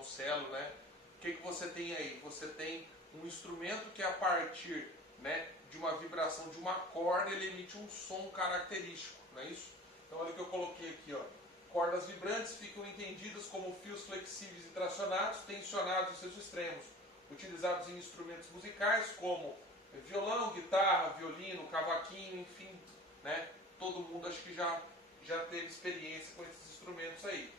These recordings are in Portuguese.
violoncelo, né? O que você tem aí? Você tem um instrumento que a partir, né, de uma vibração de uma corda, ele emite um som característico, não é isso? Então olha o que eu coloquei aqui, ó. Cordas vibrantes ficam entendidas como fios flexíveis e tracionados, tensionados em seus extremos, utilizados em instrumentos musicais como violão, guitarra, violino, cavaquinho, enfim, né? Todo mundo acho que já teve experiência com esses instrumentos aí.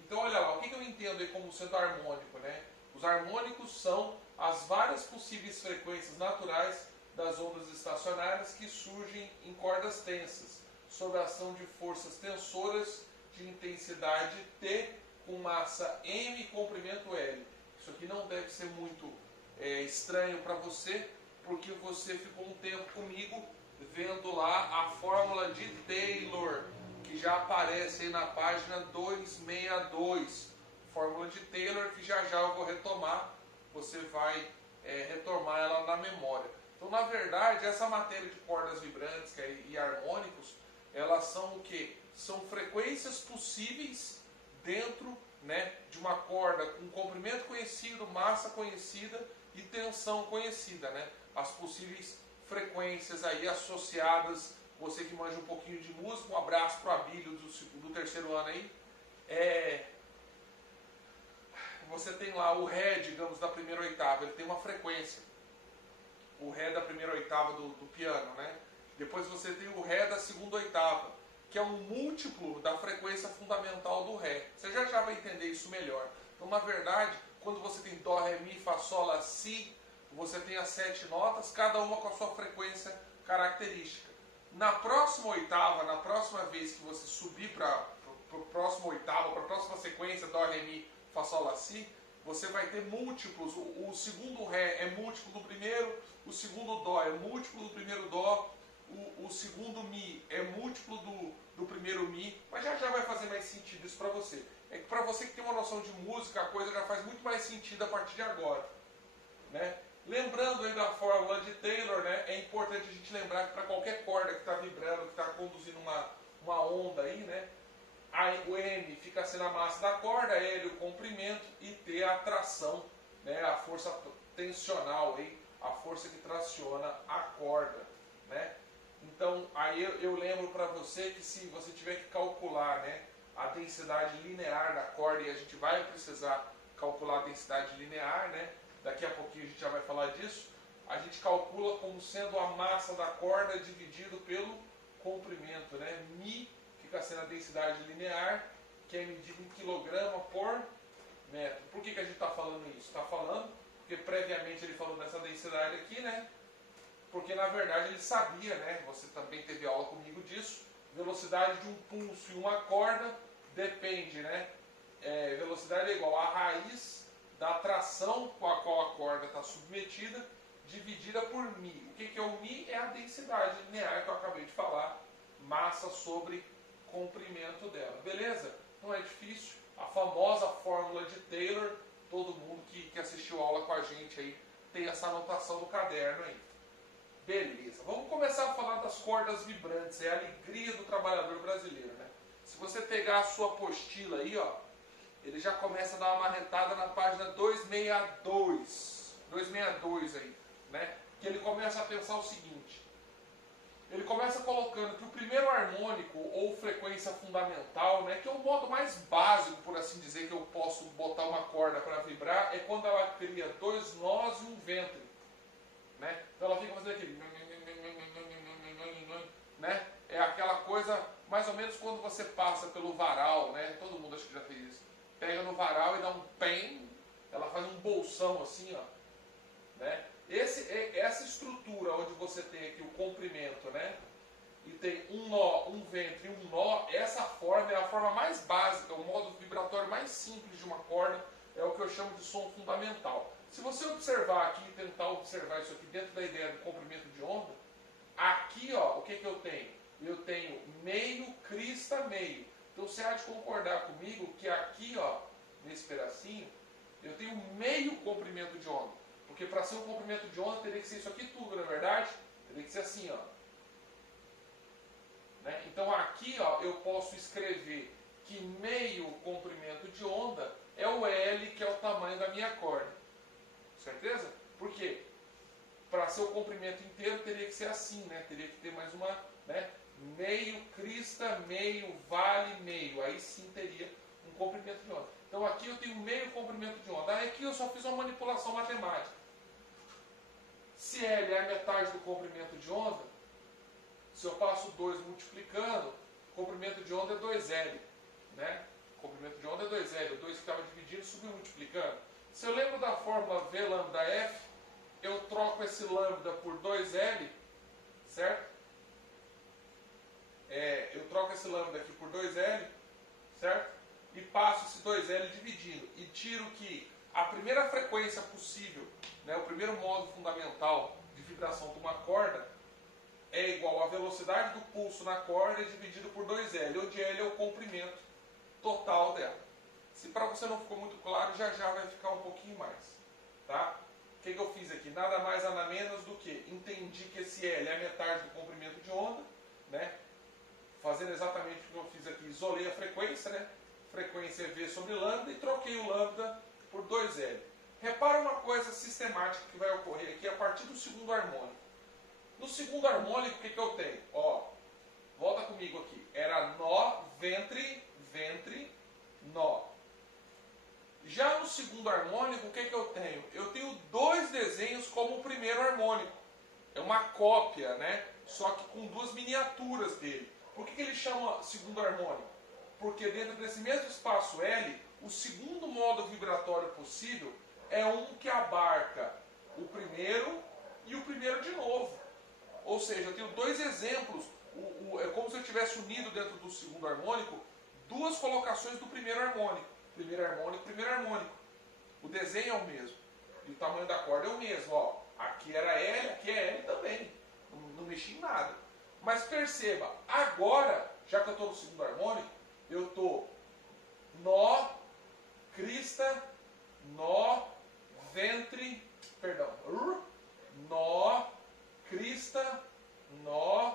Então olha lá, o que eu entendo aí como sendo harmônico, né? Os harmônicos são as várias possíveis frequências naturais das ondas estacionárias que surgem em cordas tensas, sob a ação de forças tensoras de intensidade T com massa M e comprimento L. Isso aqui não deve ser muito estranho para você, porque você ficou um tempo comigo vendo lá a fórmula de Taylor, que já aparece aí na página 262. Fórmula de Taylor, que já eu vou retomar, você vai retomar ela na memória. Então, na verdade, essa matéria de cordas vibrantes e harmônicos, elas são o quê? São frequências possíveis dentro, né, de uma corda com comprimento conhecido, massa conhecida e tensão conhecida, né? As possíveis frequências aí associadas. Você que manja um pouquinho de música, um abraço para o Abílio do terceiro ano aí. Você tem lá o Ré, digamos, da primeira oitava, ele tem uma frequência. O Ré da primeira oitava do piano, né? Depois você tem o Ré da segunda oitava, que é um múltiplo da frequência fundamental do Ré. Você já vai entender isso melhor. Então, na verdade, quando você tem Dó, Ré, Mi, Fá, Sol, Lá, Si, você tem as 7 notas, cada uma com a sua frequência característica. Na próxima oitava, na próxima vez que você subir para o próximo oitavo, para a próxima sequência, Dó, Ré, Mi, Fá, Sol, Lá, Si, você vai ter múltiplos. O segundo Ré é múltiplo do primeiro, o segundo Dó é múltiplo do primeiro Dó, o segundo Mi é múltiplo do primeiro Mi, mas já vai fazer mais sentido isso para você. É que para você que tem uma noção de música, a coisa já faz muito mais sentido a partir de agora, né? Lembrando aí da fórmula de Taylor, né, é importante a gente lembrar que para qualquer corda que está vibrando, que está conduzindo uma onda aí, né, o M fica sendo a massa da corda, L o comprimento e T a tração, né, a força tensional, aí, a força que traciona a corda, né. Então aí eu lembro para você que se você tiver que calcular, né, a densidade linear da corda, e a gente vai precisar calcular a densidade linear, né, daqui a pouquinho a gente já vai falar disso, a gente calcula como sendo a massa da corda dividido pelo comprimento, né? Mi fica sendo a densidade linear, que é medida em quilograma por metro. Por que a gente está falando isso? Está falando porque previamente ele falou dessa densidade aqui, né? Porque na verdade ele sabia, né? Você também teve aula comigo disso. Velocidade de um pulso e uma corda depende, né? Velocidade é igual a raiz da tração com a qual a corda está submetida, dividida por Mi. O que é o Mi? É a densidade linear que eu acabei de falar, massa sobre comprimento dela. Beleza? Não é difícil. A famosa fórmula de Taylor, todo mundo que assistiu a aula com a gente aí tem essa anotação no caderno aí. Beleza. Vamos começar a falar das cordas vibrantes. É a alegria do trabalhador brasileiro, né? Se você pegar a sua apostila aí, ó, ele já começa a dar uma marretada na página 262 aí, né? Que ele começa a pensar o seguinte. Ele começa colocando que o primeiro harmônico ou frequência fundamental, né, que é o modo mais básico, por assim dizer, que eu posso botar uma corda para vibrar, é quando ela cria 2 nós e um ventre, né? Então ela fica fazendo aquele, né? É aquela coisa, mais ou menos quando você passa pelo varal, né? Todo mundo acho que já fez isso. Pega no varal e dá um pem, ela faz um bolsão assim, ó, né? Essa estrutura onde você tem aqui o comprimento, né? E tem um nó, um ventre e um nó, essa forma é a forma mais básica, o modo vibratório mais simples de uma corda, é o que eu chamo de som fundamental. Se você observar aqui e tentar observar isso aqui dentro da ideia do comprimento de onda, aqui, ó, o que eu tenho? Eu tenho meio, crista, meio. Então você há de concordar comigo que aqui, ó, nesse pedacinho, eu tenho meio comprimento de onda. Porque para ser um comprimento de onda teria que ser isso aqui tudo, não é verdade? Teria que ser assim, ó. Né? Então aqui, ó, eu posso escrever que meio comprimento de onda é o L, que é o tamanho da minha corda. Certeza? Por quê? Para ser o comprimento inteiro teria que ser assim, né? Teria que ter mais uma, né? Meio crista, meio vale, meio. Aí sim teria um comprimento de onda. Então aqui eu tenho meio comprimento de onda. Aí aqui eu só fiz uma manipulação matemática. Se L é a metade do comprimento de onda, se eu passo 2 multiplicando, o comprimento de onda é 2L. Né? O comprimento de onda é 2L. O 2 que estava dividindo subiu multiplicando. Se eu lembro da fórmula V lambda F, eu troco esse lambda por 2L, certo? Eu troco esse lambda aqui por 2L, certo? E passo esse 2L dividindo. E tiro que a primeira frequência possível, né, o primeiro modo fundamental de vibração de uma corda, é igual à velocidade do pulso na corda dividido por 2L, onde L é o comprimento total dela. Se para você não ficou muito claro, já vai ficar um pouquinho mais. Tá? O que eu fiz aqui? Nada mais, nada menos do que entendi que esse L é a metade do comprimento de onda, né? Fazendo exatamente o que eu fiz aqui, isolei a frequência, né? Frequência é V sobre lambda e troquei o lambda por 2L. Repara uma coisa sistemática que vai ocorrer aqui a partir do segundo harmônico. No segundo harmônico, o que eu tenho? Ó, volta comigo aqui. Era nó, ventre, ventre, nó. Já no segundo harmônico, o que eu tenho? Eu tenho 2 desenhos como o primeiro harmônico. É uma cópia, né? Só que com 2 miniaturas dele. Por que ele chama segundo harmônico? Porque dentro desse mesmo espaço L, o segundo modo vibratório possível é um que abarca o primeiro e o primeiro de novo. Ou seja, eu tenho 2 exemplos. É como se eu tivesse unido dentro do segundo harmônico 2 colocações do primeiro harmônico. Primeiro harmônico, primeiro harmônico. O desenho é o mesmo. E o tamanho da corda é o mesmo. Ó, aqui era L, aqui é L também. Não mexi em nada. Mas perceba, agora, já que eu estou no segundo harmônico, eu estou nó, crista, nó, ventre, perdão, nó, crista, nó,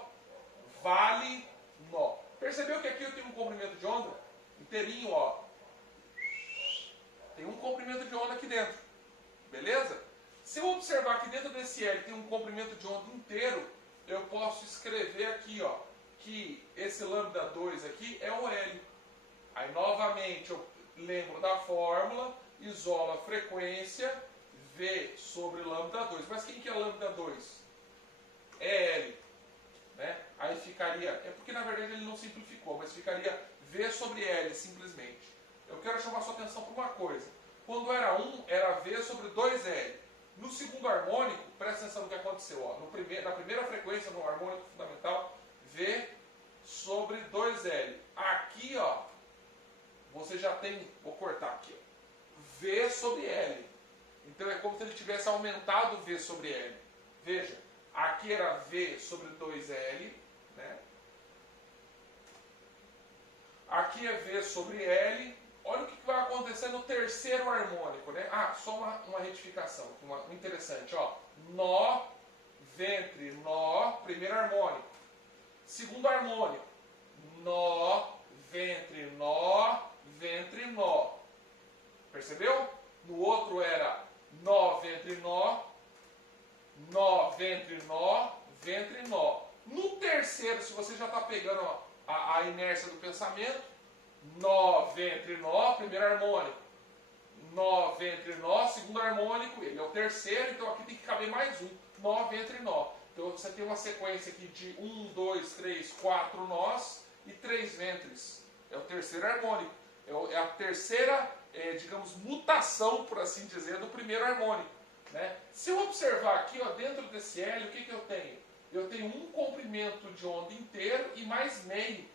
vale, nó. Percebeu que aqui eu tenho um comprimento de onda inteirinho, ó. Tem um comprimento de onda aqui dentro. Beleza? Se eu observar que dentro desse L tem um comprimento de onda inteiro, eu posso escrever aqui, ó, que esse lambda 2 aqui é o L. Aí novamente eu lembro da fórmula, isolo a frequência, V sobre lambda 2. Mas quem que é lambda 2? É L. Né? Aí ficaria, é porque na verdade ele não simplificou, mas ficaria V sobre L simplesmente. Eu quero chamar sua atenção para uma coisa. Quando era 1, era V sobre 2L. No segundo harmônico, presta atenção no que aconteceu. Ó. Na primeira frequência, no harmônico fundamental, V sobre 2L. Aqui, ó, você já tem, vou cortar aqui, ó, V sobre L. Então é como se ele tivesse aumentado V sobre L. Veja, aqui era V sobre 2L, né? Aqui é V sobre L. Olha o que vai acontecer no terceiro harmônico, né? Ah, só uma retificação, uma interessante, ó. Nó, ventre, nó, primeiro harmônico. Segundo harmônico, nó, ventre, nó, ventre, nó. Percebeu? No outro era nó, ventre, nó, ventre, nó, ventre, nó. No terceiro, se você já está pegando ó, a inércia do pensamento, nó, ventre, nó, primeiro harmônico. Nó, ventre, nó, segundo harmônico. Ele é o terceiro, então aqui tem que caber mais um. Nó, ventre, nó. Então você tem uma sequência aqui de 1, 2, 3, 4 nós e 3 ventres. É o terceiro harmônico. É a terceira, digamos, mutação, por assim dizer, do primeiro harmônico. Né? Se eu observar aqui, ó, dentro desse L, o que eu tenho? Eu tenho um comprimento de onda inteiro e mais meio.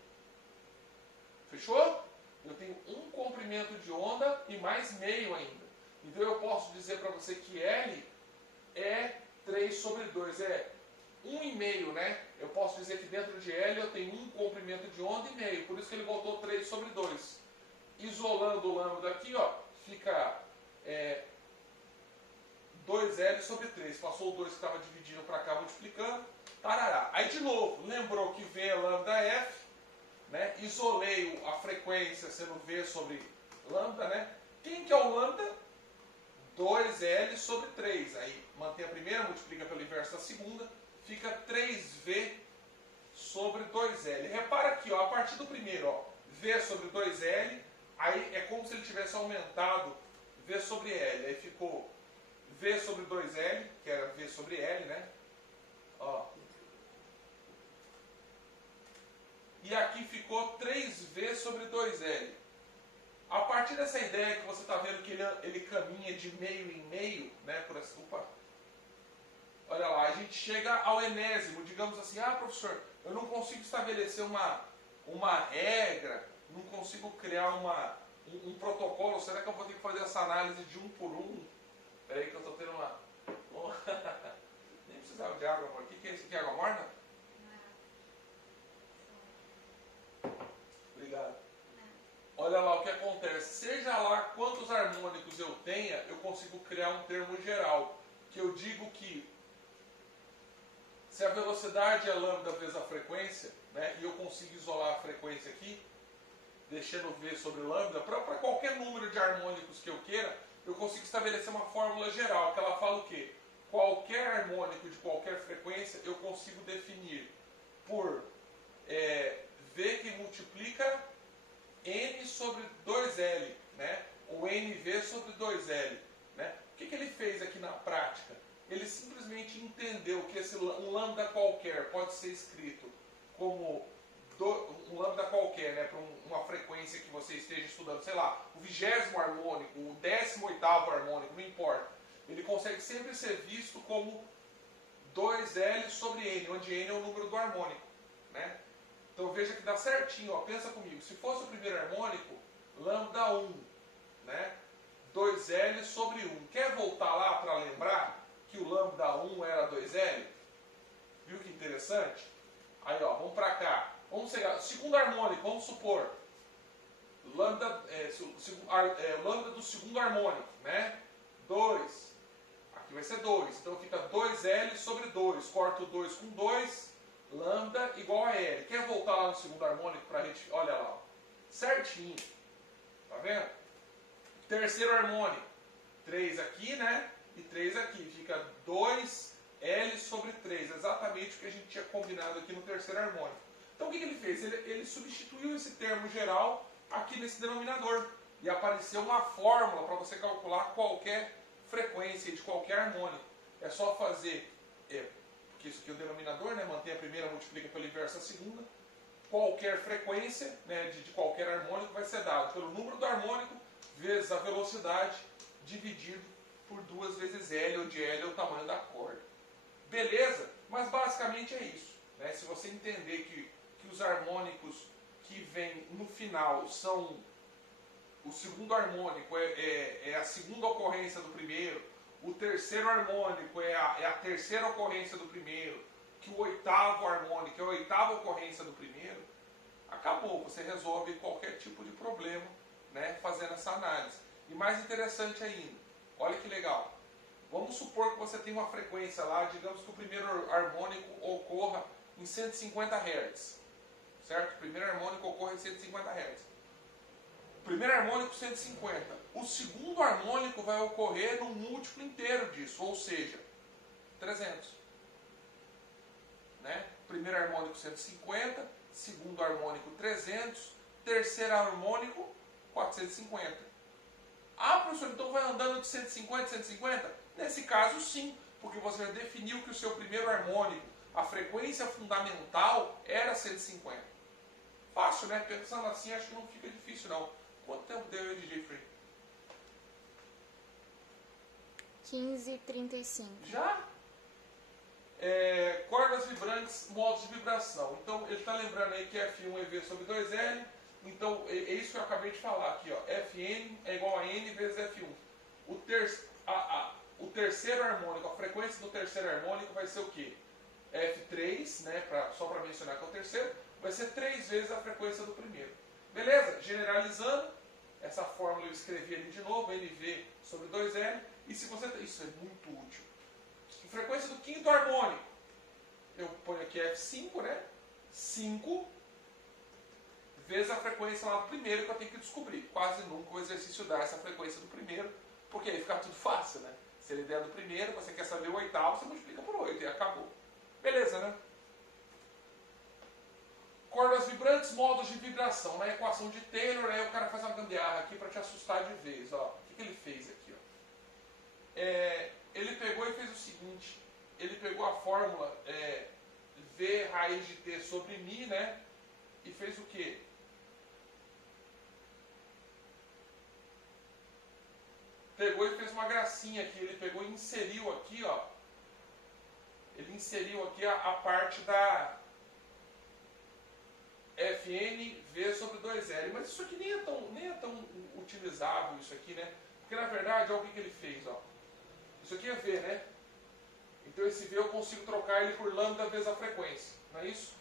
Fechou? Eu tenho um comprimento de onda e mais meio ainda. Então eu posso dizer para você que L é 3 sobre 2. É 1,5, né? Eu posso dizer que dentro de L eu tenho um comprimento de onda e meio. Por isso que ele botou 3 sobre 2. Isolando o lambda aqui, ó, fica 2L sobre 3. Passou o 2 que estava dividindo para cá, multiplicando. Tarará. Aí de novo, lembrou que V é lambda F. né? Isolei a frequência sendo V sobre lambda, né? Quem que é o lambda? 2L sobre 3. Aí mantém a primeira, multiplica pelo inverso da segunda, fica 3V sobre 2L. Repara aqui, ó, a partir do primeiro, ó, V sobre 2L, aí é como se ele tivesse aumentado V sobre L. Aí ficou V sobre 2L, que era V sobre L, né? Ó. E aqui ficou 3V sobre 2L. A partir dessa ideia que você está vendo que ele caminha de meio em meio, né? Por essa, opa, olha lá, a gente chega ao enésimo, digamos assim, ah, professor, eu não consigo estabelecer uma regra, não consigo criar um protocolo, será que eu vou ter que fazer essa análise de um por um? Espera aí que eu estou tendo uma... Nem precisava de água, amor. O que é isso aqui? Água morna? Obrigado. Olha lá o que acontece. Seja lá quantos harmônicos eu tenha, eu consigo criar um termo geral. Que eu digo que se a velocidade é lambda vezes a frequência, né, e eu consigo isolar a frequência aqui, deixando V sobre lambda, para qualquer número de harmônicos que eu queira, eu consigo estabelecer uma fórmula geral, que ela fala o quê? Qualquer harmônico de qualquer frequência eu consigo definir por V que multiplica N sobre 2L, né? Ou NV sobre 2L. Né? O que ele fez aqui na prática? Ele simplesmente entendeu que um lambda qualquer pode ser escrito como um lambda qualquer, né, para uma frequência que você esteja estudando, sei lá, o 20º harmônico, o 18º harmônico, não importa. Ele consegue sempre ser visto como 2L sobre N, onde N é o número do harmônico. Né? Então veja que dá certinho, ó, pensa comigo, se fosse o primeiro harmônico, lambda 1, né? 2L sobre 1. Quer voltar lá para lembrar que o lambda 1 era 2L? Viu que interessante? Aí, ó, vamos para cá. Vamos pegar o segundo harmônico, vamos supor. Lambda, lambda do segundo harmônico, né? 2. Aqui vai ser 2. Então fica 2L sobre 2. Corto 2 com 2. Lambda igual a L. Quer voltar lá no segundo harmônico para a gente... Olha lá, ó. Certinho. Tá vendo? Terceiro harmônico. 3 aqui, né? E 3 aqui. Fica 2L sobre 3. Exatamente o que a gente tinha combinado aqui no terceiro harmônico. Então o que ele fez? Ele substituiu esse termo geral aqui nesse denominador. E apareceu uma fórmula para você calcular qualquer frequência de qualquer harmônico. É só fazer, porque isso aqui é o denominador, né? Mantém a primeira, multiplica pelo inverso a segunda. Qualquer frequência, né, de qualquer harmônico vai ser dado pelo número do harmônico vezes a velocidade dividido por 2 vezes L, onde L é o tamanho da corda. Beleza? Mas basicamente é isso. Né? Se você entender que os harmônicos que vêm no final são... O segundo harmônico é a segunda ocorrência do primeiro, o terceiro harmônico é a terceira ocorrência do primeiro, que o oitavo harmônico é a oitava ocorrência do primeiro, acabou, você resolve qualquer tipo de problema, né, fazendo essa análise. E mais interessante ainda, olha que legal, vamos supor que você tem uma frequência lá, digamos que o primeiro harmônico ocorra em 150 Hz, certo? O primeiro harmônico ocorre em 150 Hz. Primeiro harmônico 150. O segundo harmônico vai ocorrer no múltiplo inteiro disso, ou seja, 300. Né? Primeiro harmônico 150, segundo harmônico 300, terceiro harmônico 450. Ah, professor, então vai andando de 150 a 150? Nesse caso, sim, porque você já definiu que o seu primeiro harmônico, a frequência fundamental era 150. Fácil, né? Pensando assim, acho que não fica difícil, não. Quanto tempo deu aí, DJ Free? 15h35. Já? Cordas vibrantes, modos de vibração. Então, ele está lembrando aí que F1 é V sobre 2L. Então, é isso que eu acabei de falar aqui. Ó. Fn é igual a N vezes F1. O terceiro harmônico, a frequência do terceiro harmônico vai ser o quê? F3, né, só para mencionar que é o terceiro, vai ser 3 vezes a frequência do primeiro. Beleza? Generalizando, essa fórmula eu escrevi ali de novo, NV sobre 2L. E se você... Isso é muito útil. A frequência do quinto harmônico, eu ponho aqui F5, né? 5 vezes a frequência lá do primeiro que eu tenho que descobrir. Quase nunca o exercício dá essa frequência do primeiro, porque aí fica tudo fácil, né? Se ele der do primeiro, você quer saber o oitavo, você multiplica por 8 e acabou. Beleza, né? Cordas vibrantes, modos de vibração. Na equação de Taylor, aí o cara faz uma gambiarra aqui para te assustar de vez. Ó. O que ele fez aqui? Ó? Ele pegou e fez o seguinte. Ele pegou a fórmula V raiz de T sobre Mi, né? E fez o quê? Pegou e fez uma gracinha aqui. Ele pegou e inseriu aqui, ó. Ele inseriu aqui a parte da Fn V sobre 2L. Mas isso aqui nem é tão utilizável, isso aqui, né? Porque na verdade, olha o que ele fez, ó. Isso aqui é V, né? Então esse V eu consigo trocar ele por lambda vezes a frequência, não é isso?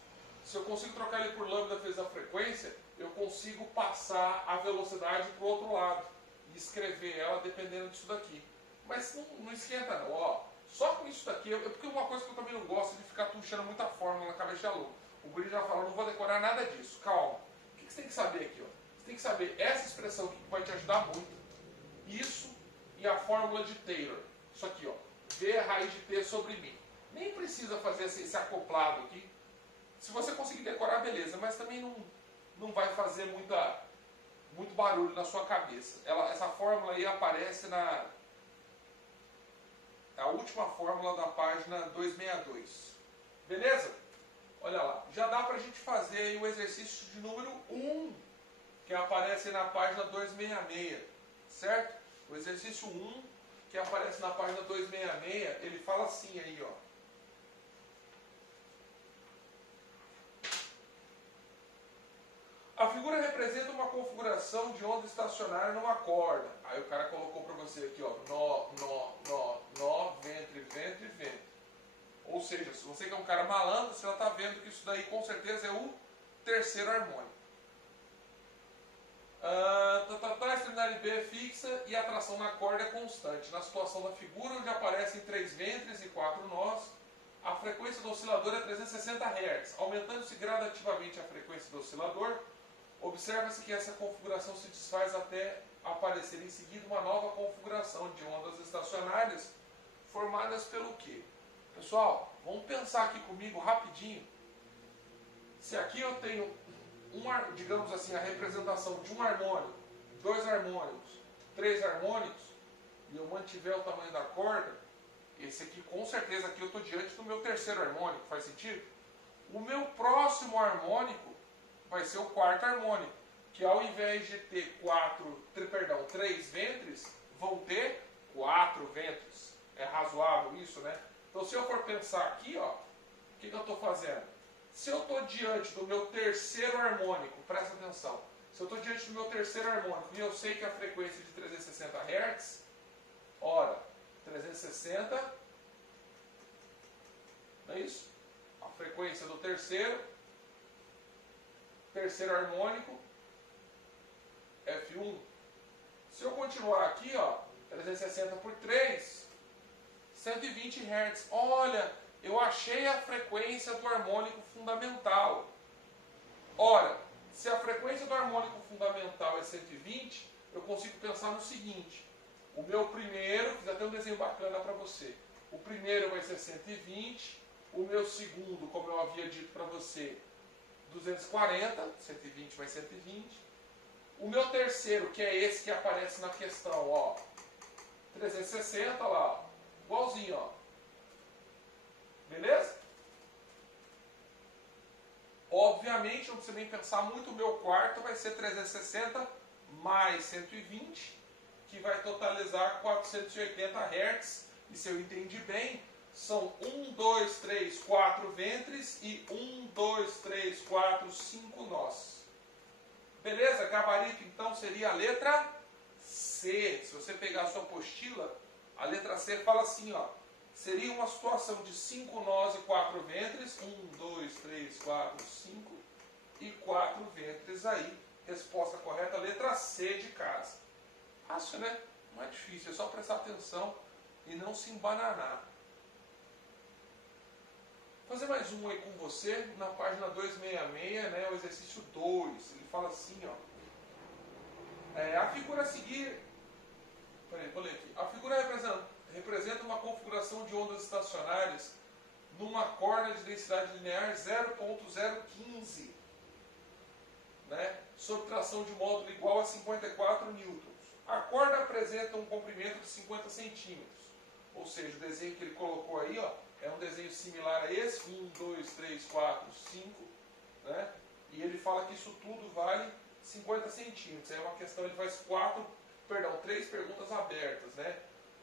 Se eu consigo trocar ele por lambda vezes a frequência, eu consigo passar a velocidade para o outro lado e escrever ela dependendo disso daqui. Mas não esquenta não, ó. Só com isso daqui, porque uma coisa que eu também não gosto é de ficar puxando muita fórmula na cabeça de aluno. O guri já falou, não vou decorar nada disso, calma. O que você tem que saber aqui, ó? Você tem que saber essa expressão aqui que vai te ajudar muito. Isso e a fórmula de Taylor. Isso aqui, ó. V raiz de T sobre Mi. Nem precisa fazer esse acoplado aqui. Se você conseguir decorar, beleza, mas também não vai fazer muito barulho na sua cabeça. Essa fórmula aí aparece a última fórmula da página 262. Beleza? Olha lá. Já dá pra gente fazer aí o exercício de número 1, que aparece na página 266. Certo? O exercício 1, que aparece na página 266, ele fala assim aí, ó. A figura representa uma configuração de onda estacionária numa corda. Aí o cara colocou para você aqui, ó, nó, ventre, ventre, ventre. Ou seja, se você que é um cara malandro, você já está vendo que isso daí com certeza é o terceiro harmônico. A extremidade B é fixa e a tração na corda é constante. Na situação da figura, onde aparecem 3 ventres e 4 nós, a frequência do oscilador é 360 Hz. Aumentando-se gradativamente a frequência do oscilador, observa-se que essa configuração se desfaz até aparecer em seguida uma nova configuração de ondas estacionárias formadas pelo quê? Pessoal, vamos pensar aqui comigo rapidinho. Se aqui eu tenho, digamos assim, a representação de um harmônico, 2 harmônicos, 3 harmônicos, e eu mantiver o tamanho da corda, esse aqui, com certeza, aqui eu estou diante do meu terceiro harmônico, faz sentido? O meu próximo harmônico vai ser o quarto harmônico, que ao invés de ter 3 ventres, vão ter 4 ventres. É razoável isso, né? Então, se eu for pensar aqui, ó, o que eu estou fazendo? Se eu estou diante do meu terceiro harmônico, presta atenção, se eu estou diante do meu terceiro harmônico e eu sei que a frequência é de 360 Hz, ora, 360, não é isso? A frequência do terceiro harmônico, F1. Se eu continuar aqui, ó, 360 por 3, 120 Hz. Olha, eu achei a frequência do harmônico fundamental. Ora, se a frequência do harmônico fundamental é 120, eu consigo pensar no seguinte. O meu primeiro, fiz até um desenho bacana para você. O primeiro vai ser 120, o meu segundo, como eu havia dito para você, 240, 120 mais 120. O meu terceiro, que é esse que aparece na questão, ó, 360, lá, ó, igualzinho, ó. Beleza? Obviamente, não precisa nem pensar muito, o meu quarto vai ser 360 mais 120, que vai totalizar 480 Hz. E se eu entendi bem, são 1, 2, 3, 4 ventres e 1, 2, 3, 4, 5 nós. Beleza? Gabarito então seria a letra C. Se você pegar a sua apostila, a letra C fala assim, ó. Seria uma situação de 5 nós e 4 ventres. 1, 2, 3, 4, 5 e 4 ventres aí. Resposta correta, letra C de casa. Fácil, né? Não é difícil, é só prestar atenção e não se embananar. Vou fazer mais um aí com você, na página 266, né, o exercício 2. Ele fala assim, ó. A figura a seguir... Peraí, vou ler aqui. A figura representa uma configuração de ondas estacionárias numa corda de densidade linear 0.015, né, sob tração de módulo igual a 54 newtons. A corda apresenta um comprimento de 50 centímetros. Ou seja, o desenho que ele colocou aí, ó, é um desenho similar a esse, 1, 2, 3, 4, 5, né? E ele fala que isso tudo vale 50 centímetros. É uma questão, ele faz 3 perguntas abertas, né?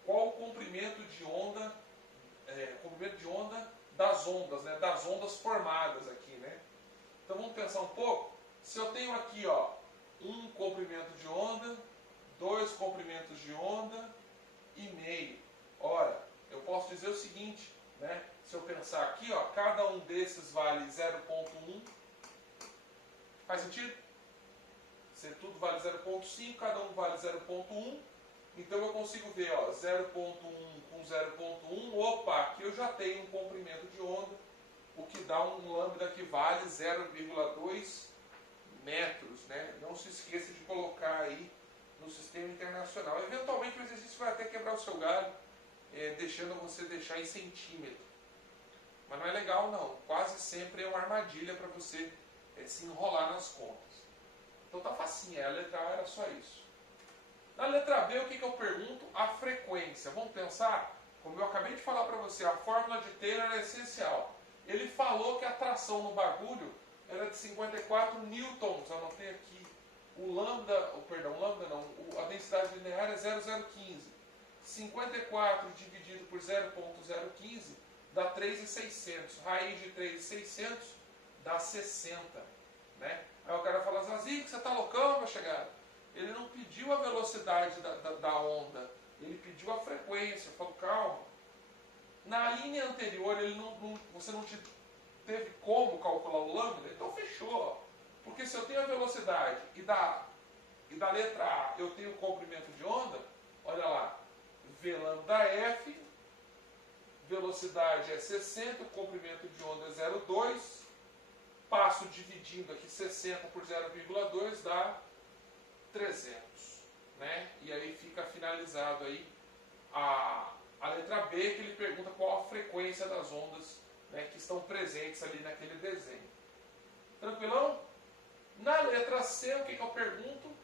Qual o comprimento de onda, das ondas, né? Das ondas formadas aqui, né? Então vamos pensar um pouco. Se eu tenho aqui, ó, um comprimento de onda, 2 comprimentos de onda e meio. Ora, eu posso dizer o seguinte, né? Se eu pensar aqui, ó, cada um desses vale 0.1. Faz sentido? Se tudo vale 0.5, cada um vale 0.1. Então eu consigo ver, ó, 0.1 com 0.1. Opa, aqui eu já tenho um comprimento de onda, o que dá um lambda que vale 0,2 metros, né? Não se esqueça de colocar aí no sistema internacional. Eventualmente o exercício vai até quebrar o seu galho, deixando você deixar em centímetro. Mas não é legal não, quase sempre é uma armadilha para você se enrolar nas contas. Então tá facinho, a letra A era só isso. Na letra B, o que eu pergunto? A frequência. Vamos pensar? Como eu acabei de falar para você, a fórmula de Taylor é essencial. Ele falou que a tração no bagulho era de 54 newtons, anotei aqui. A densidade linear é 0,015. 54 dividido por 0,015 dá 3.600. Raiz de 3.600 dá 60. Né? Aí o cara fala, Zazi, que você está loucão, meu chegado? Ele não pediu a velocidade da onda, ele pediu a frequência. Eu falo, calma. Na linha anterior, você não teve como calcular o lambda, então fechou. Porque se eu tenho a velocidade e da letra A eu tenho o comprimento de onda, olha lá, V lambda F, velocidade é 60, o comprimento de onda é 0,2, passo dividindo aqui 60 por 0,2 dá 300, né? E aí fica finalizado aí a letra B, que ele pergunta qual a frequência das ondas, né, que estão presentes ali naquele desenho. Tranquilão? Na letra C, o que eu pergunto?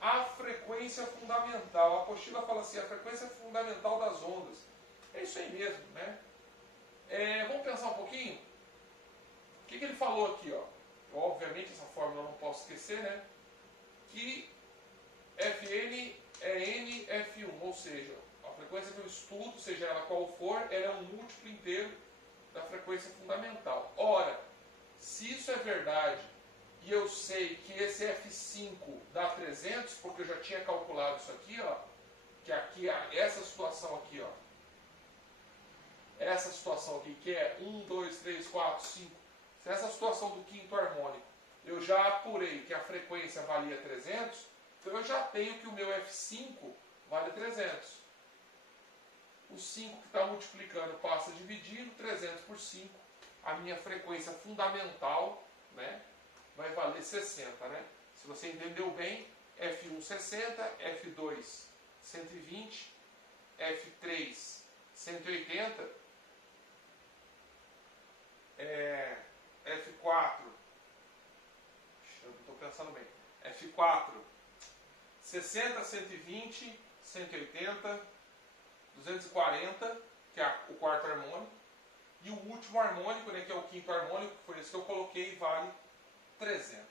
A frequência fundamental. A apostila fala assim, a frequência fundamental das ondas. É isso aí mesmo, né? Vamos pensar um pouquinho? O que ele falou aqui, ó? Obviamente essa fórmula eu não posso esquecer, né? Que Fn é NF1, ou seja, a frequência que eu estudo, seja ela qual for, ela é um múltiplo inteiro da frequência fundamental. Ora, se isso é verdade, e eu sei que esse F5 dá 300, porque eu já tinha calculado isso aqui, ó, que aqui, essa situação aqui, ó, essa situação aqui, que é 1, 2, 3, 4, 5, se essa situação do quinto harmônico, eu já apurei que a frequência valia 300, então eu já tenho que o meu F5 vale 300. O 5 que está multiplicando passa dividindo, 300 por 5, a minha frequência fundamental, né, vai valer 60, né? Se você entendeu bem, F1 60, F2 120, F3 180, F4, eu não estou pensando bem, F4 60, 120, 180, 240, que é o quarto harmônico, e o último harmônico, né, que é o quinto harmônico, que foi esse que eu coloquei, vale 300.